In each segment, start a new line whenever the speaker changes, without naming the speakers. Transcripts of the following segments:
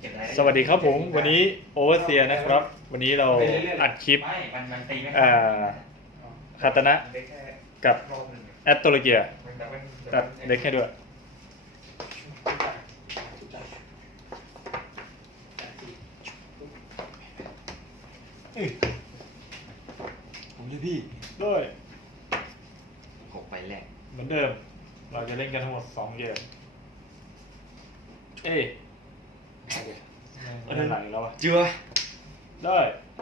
สวัสดีครับผมวันนี้โอเวอร์เซียนะครับ วันนี้เราอัดคลิปคาตานะกับแอตโตโลเกียตัดเด็กแค่ด้วย
ผมเลยพี่
ด้วย
6ไปแรก
เหมือนเดิมเราจะเล่นกันทั้งหมด2เกมไม่ได้ไหลแล้วอ่ะ
เจือ
ได้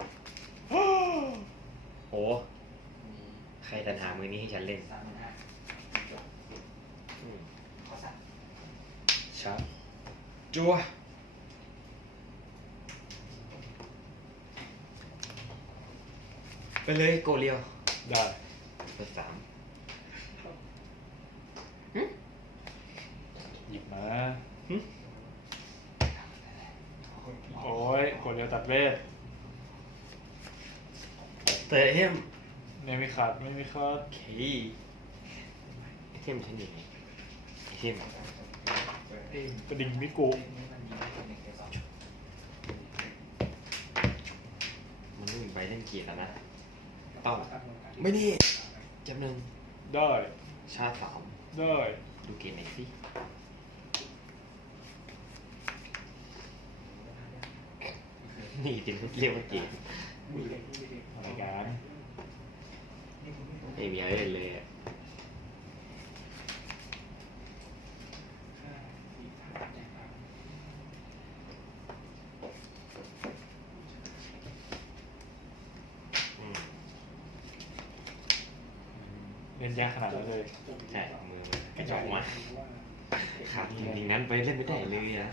โหใครตันหามือนี้ให้ฉันเล่นชับจัวไปเลยโกเลียว
ได้
เปิด3
หยิบมาโอ้ยกดเดียวตัดเวท
เติร์ดเทม
ไม่มีขาดไม่มีขาด
โอเคไอเทมฉันอยู่ไหนไอเทม
กระดิ่งมิโกะ
มันไม่มีใบเล่นเกียร์แล้วนะต้องไม่นี่จำหนึ่ง
ได้
ชา3
ได้
ดูเกมไหนสินี่เป็นเรียกว่าเกม
รายการ
ไม่มีอะไรเลยอ่ะ
เล่นยากขนาดนั้นเลย
ใช่มือกระจอกมาขาดจริงๆนั้นไปเล่นไม่ได้เลยนะ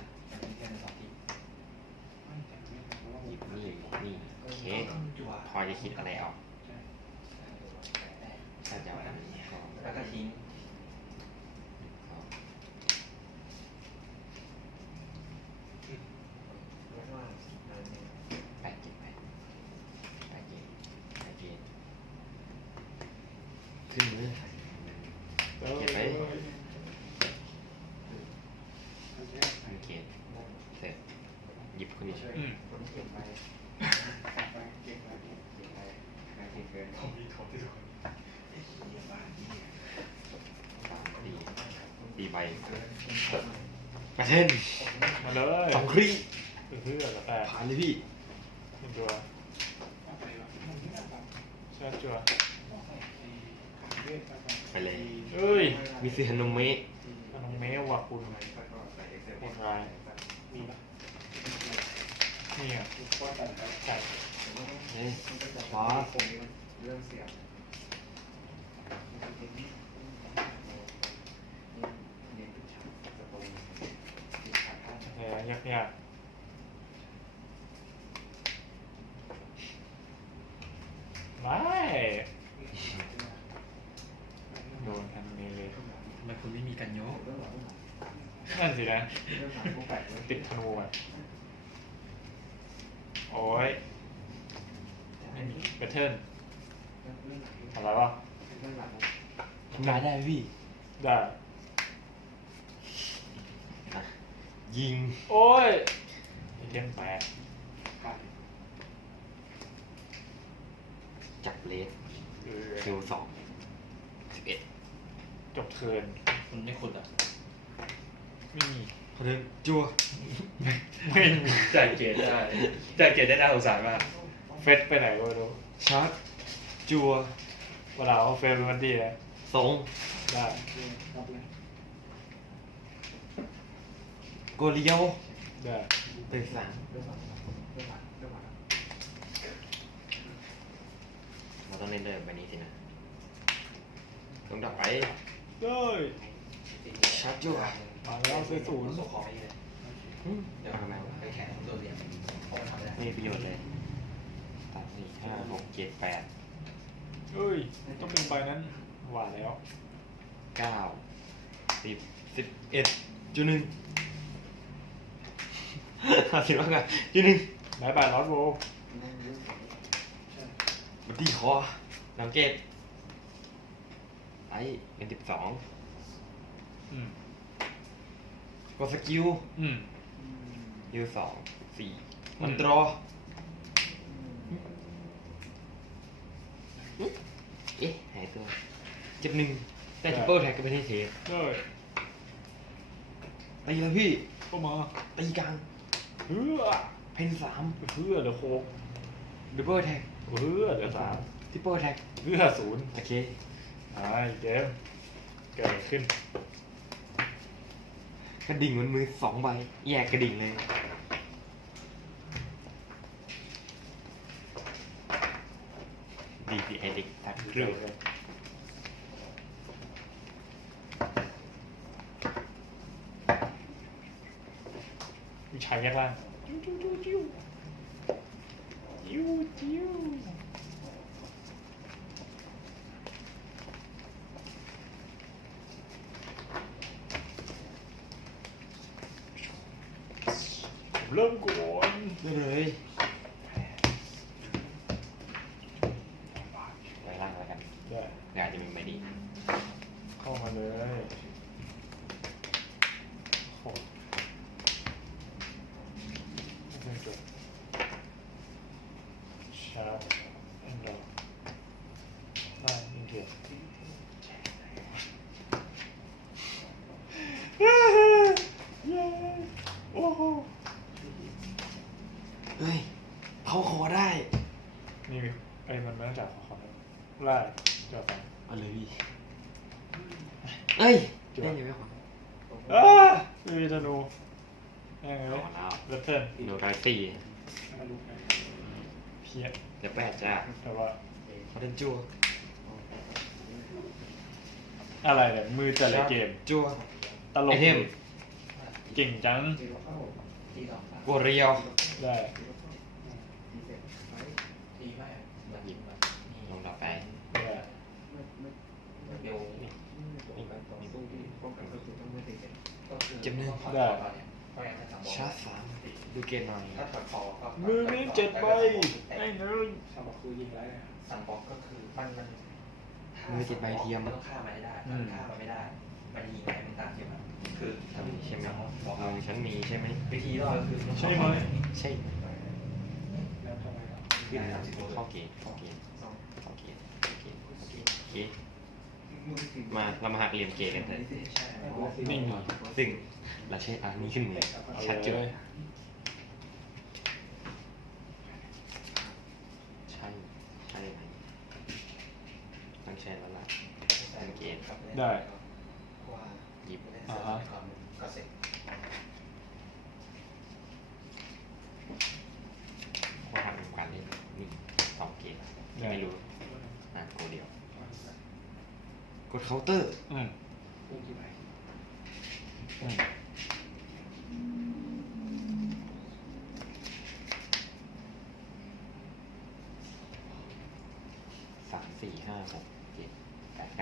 นี่โอเคพอจะคิดอะไรออกถ้าจะเอาอันนี้
แล้วก็ทิ้ง
ขึ้นมือเก็บไปโอเคเสร็จหยิบขึ้นมาตีใบมาเทน
มาเลย
2 ครี
เพื่อแต่
ผ่านเลยพี่
เป็นตัวชาจัว
ไปเลย
เอ้ย
มิซึฮานุเมะ
น้องเมย์ว่าคุณโหดร้ายนี่อ่ะใช่
ฟ้า
แหมยากไม่โดนทันเมเลย
ทำไมคุณไม่มีกันโยก
นั่นสินะติดธนูอ่ะโอ้ยไม่มีแบตเทิลอะไรวะ
ทำลายได้พี่
ได้
ยิง
โอ้ยเล่นแปด
จับเลสคิว11
จบเทิร์น
คุณไม่ขุดอ่ะ
ไม่มี
พอเดินจัว
ไม่มี
จ่ายเกียรติได้น่าสงสารมาก
เฟสไปไหนก็ไม่รู้
ชาร์จจัว
เวลาเอาเฟสเป็นวันดีเลย
ส่ง
ได้
โกเลียว
ได้
เป็น3เราต้องเล่นด้วยแบบนี้สินะต้องดับไป
ได้
ชาร์จจัว
มาแล้วเซศูนย์
เดี๋ยวทำไมไปแข่งตัวเรียน
ไม่มีประโยชน์เลย3 4 5 6 7 8
เอ้ยต้องเป็นใบนั้นหวานแล้ว
9 10 11จุด 1คิดว่าไงจุด 1
บายบายลอสโว
บัดดี้คอน้ำเกตไอ้เป็น12กดสกิลยูสองสี่มันตรอเอ๊ะหายตัวเจ็บหนึ่งแต่ทิปเปิลแท็กก็ไม่ได้เท
ได้
ตีแล้วพี่
เข้ามา
ตีกลาง
เพื่อ
เพนสาม
เพื่อเดี๋ยวโคก
ดับเบิลแท็ก
เพื่อเดี๋ยวสาม
ทิปเปิลแท็ก
เพื่อศูนย์
โอเค
เกมเกิดขึ้น
กระดิ่งบนมือสองใบแยกกระดิ่งเลยดีพีไอเด็กทักเรื่อง
มีชายแยกล่างจิ้วจิ้วจิ้วจิ้วผมเริ่มก่อน
ไม่เลยไว้ล่างแล้วกัน
ได้
งานจะมีไม่ดี
เข้ามาเลยโอ้ไม่เกิดชาร์จแอนด์ดอกได้อินเทอร์เย้โอ้โห
เฮ้ยเขาขอได้
นี่ไอ้มันมาจากของไล่จอดฟัง
เอาเลยพี่เอ้ยเล่นยังไม่ขอ
ไม่มีธนูยังไง
เอาแล้ว
เวทเทิร์น
โดนกาสี่
เพี้ย
เดี๋ยวแปดจ้า
แต่ว่า
เขาเล่นจั่ว
อะไรเนี่ยมือแต่ละเกม
จั่ว
ตลก
ไอเทม
เก่งจัง
กัวเรียว
ได้
ดีมากมันหยิบมา
ลงต่อไป
ได้
เดี๋ยว
เจ็บหนึ่ง
ได้
ชาร์จสามดูเกมหน่อย
ถ้าถอดคอก็
มือมี7 ใบไอ้เนื้อ
ซัมบ็อกคือยิงไรซัมบ็อกก็คือมัน
มือ7 ใบเทียม
มันต้องฆ่ามันให้ได้ฆ่ามันไม่ได้มันยิงไรมันตามเทียมคือ
ใช่ไหมมือฉันมีใช่ไหม
วิธีรอดคือ
ใช่ไหม
ใช่
แล้วทำไม
ขึ้นเข้าเกมเข้าเกมเข้าเกมเข้าเกมโอเคมาเรามาหักเหลี่ยมเกมกันเถอะ
นิ่ง
ซึ่งเราใช้อาร์นี้ขึ้นมือ
เอา
ชัดจุด
เลย
ใช่ใช่ไหมต้องใช้แล้วล่ะเป็นเกม
ได้
หยิบ
ก็เสร็จ
ว่าทำการเล่น1 2 เกมไม่รู้โกเดียวกดเคาน์เตอร์
อืม
3 4 5 6 7 8 9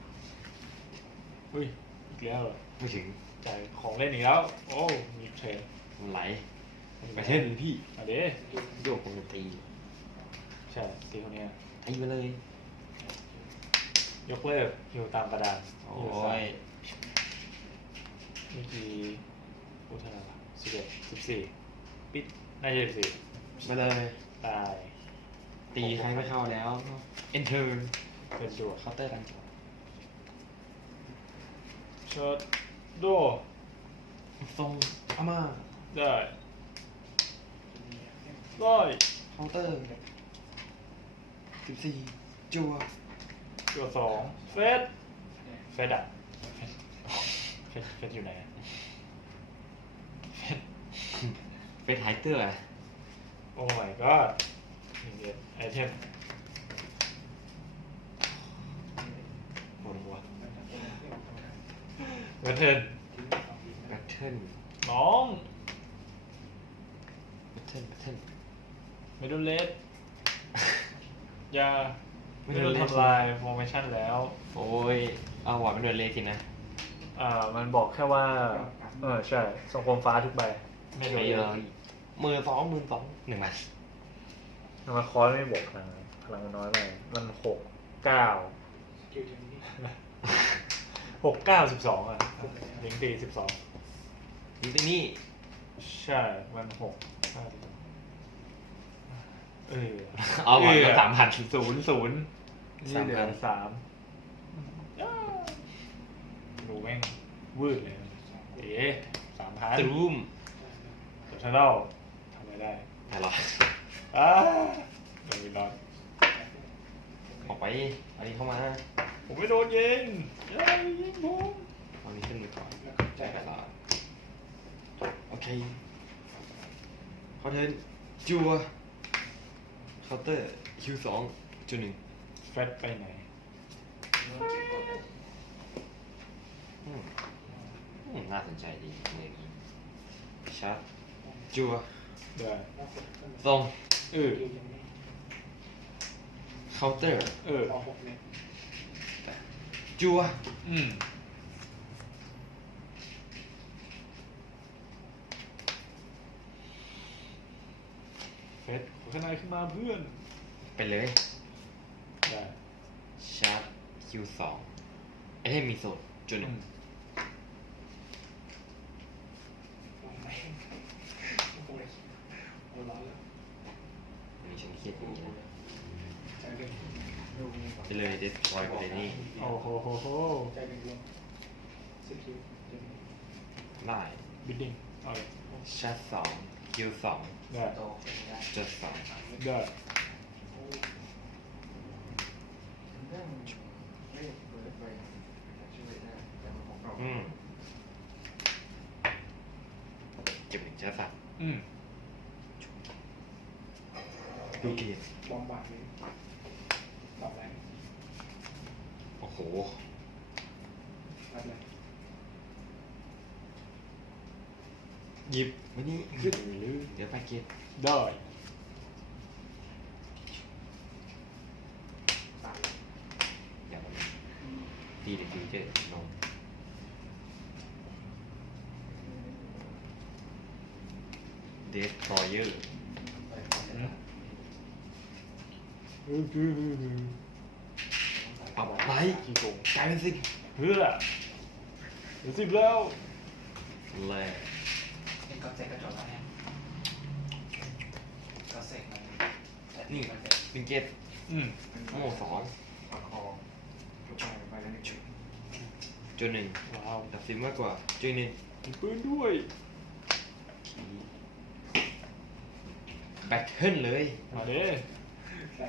อุ้ยอีกแล้วเหรอ
ไม่ถึง
จ่ายของเล่นอีกแล้วโอ้มีเทรน
มันไหลประเทศเลยพี่
เอาเด้
โยกผมจะตี
ใช่ตีคนเนี้ย
ตีไปเลย
ยกเลิกอยู่ตามกระดาน
โอ้
ยู่ซ้าย
ย
เมื่อกี้พูดเท่าไหร่วะ14ปิดน่าจะ14
มาเลย
ตาย
ตีใครไม่เข้าแล้ว enter
เป็นจั่ว
เคาน์เตอร์กัน
เชิดโด
ทรงอาม่า
ได้ร้อย
เคาน์เตอร์14จัว
จั่ว2เฟสอ่ะเฟสอยู่ไหนอะเฟส
เป็นไฮเตอร์อะ
โอ้ my god นี่เด็ดไอเทม
ปวดหัว
เวทเทิร์น
แบทเทิล
น้อง
แบทเทิลแบทเทิล
ไม่โดนเลสอย่าไม่โดนทำลายฟอร์เมชั่นแล้ว
โอ้ยเอาวอร์ดมันเดินเลสินะ
มันบอกแค่ว่าใช่ส่งโคมฟ้าทุกใบไม่โดน
ไม่
เล
เย
ส
อะ12,000 1 มา
มันคอนไม่บวกพลังมันน้อยไปมัน6-9 6-9-12 อ่ะลิงก์ตี12
ยิงไปนี่
ใช่มัน6ใช่เออ
เอาก่อนก็3,000
0 นี่เหลือ3ดูแม่งวืดเลย3,000
ตรูม
แต่ถ้าเราทำอะไรได้
อะไรหรอ
ไม่รอด
ออกไปเอานี้เข้ามา
ผมไม่โดนยิงยิงผม
เอานี้ขึ้นไปก่อนใช่ไปรอดโอเคเขาเทิร์นจัวเคาน์เตอร์คิว2.1
แฟตไปไหน
น่าสนใจดีเนี่ยชาร์จจัว
ได้
ส่ง
เออ
เคาน์เตอร์
เออ
จัว
เฟตขอขนายขึ้นมาเพื่อน
ไปเลย
ได้
ชาร์จคิว2ไอเทมมีโซนจุดหนึ่งอันนี้ฉันเครียดอย่างนี้นะไปเลยเดสทรอยกับเดนี่
โอ้โหโหโห
ได้
บิดดิ้งเอาเลย
ชาร์จ2คิว2
ได้
โตขึ้นได้
จุด2
ได้
เก็บหนึ่งชาร์จ
อืม
3ดูเกม
บอมบาร์นี้ตอบแรง
โอ้โห
รับแรง
หยิบวันนี้ขึ้นหรือเดี๋ยวไปเก็บ
ได้
อย่ามาตีเด็กดีเจนงเดสทรอยเยอร์
ไปขอได้
ปรับไลท์
ขี้โกง
กลายเป็นสิบ
เพื่อเดี๋ยว10แล้ว
แล
นี่ก็เซ็กก็จบแล้วเนี่ยก็เซ็กมันแต่
นี่
มันเป็น
เป็นเกต
อืม
โม่2
ประคองทุกไปแล้วนี่จุด
จุดหนึ่ง
ว้าว
ตัดสินมากกว่าจุดหนึ่ง
มีปืนด้วย
แบทเทิลเลย
มาเด้
แรง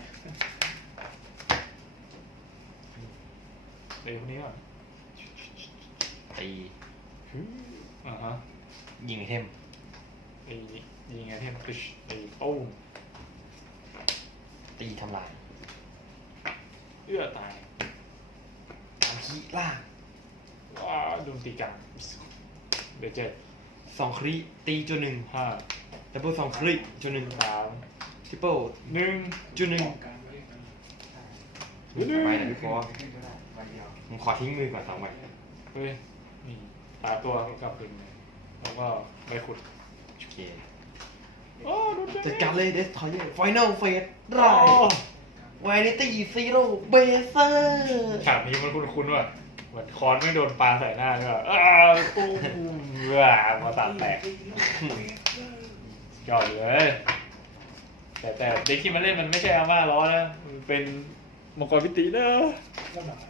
เดี๋ยวคนนี้ก่อน
ตี
ฮะ
ยิงไอเทม
ไอ้ยิงไงที่มันตึชไอ้โต้ง
ตีทำลาย
เอื้อตาย
ตามคีล่าก
ว้าโดนตีกลางเดี๋ยว7
2 ครีตีจุดหนึ่ง
5
ดับเบิล2 ครีจุดหนึ่ง
3
ทริปเปิล
1
จุดหนึ่ง
ป้องกันไว้อย่างนั้น
ไปไหนพี่ฟอส
ขึ้นก็ได้ใบเดียว
ผมขอทิ้งมือก่อน2 ใบ
เฮ้ยนี่ตาตัวกลับคืนเลยแล้วก็ไปขุด
โอเค
โอ้โดน
จัดการเลยเดสทอยเยอร์ไฟนอลเฟสไร
โอ้
ไวนิตี้ซีโร่เบเซอร์
ฉากนี้มันคุ้นๆว่ะเหมือนคอนไม่โดนปลาใส่หน้าก็ตุ้มมาสาดแตกยอดเลย แต่เด็กที่มาเล่นมันไม่ใช่อาม่าล้อนะมันเป็นมังกรพิตีนะ
เรียบร้อย